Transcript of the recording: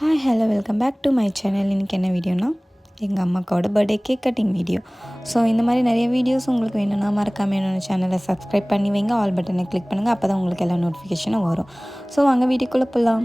Hi hello welcome back to my channel. இன்றைக்கி என்ன வீடியோனா எங்கள் அம்மாக்கோட birthday cake cutting video. So இந்த மாதிரி நிறைய வீடியோஸ் உங்களுக்கு வேணும்னா மறக்காமல் என்னோடய சேனலை சப்ஸ்கிரைப் பண்ணி வைங்க, ஆல் பட்டனை கிளிக் பண்ணுங்கள். அப்போ தான் உங்களுக்கு எல்லா நோட்டிஃபிகேஷனும் வரும். ஸோ வாங்க வீடியோக்குள்ளே போகலாம்.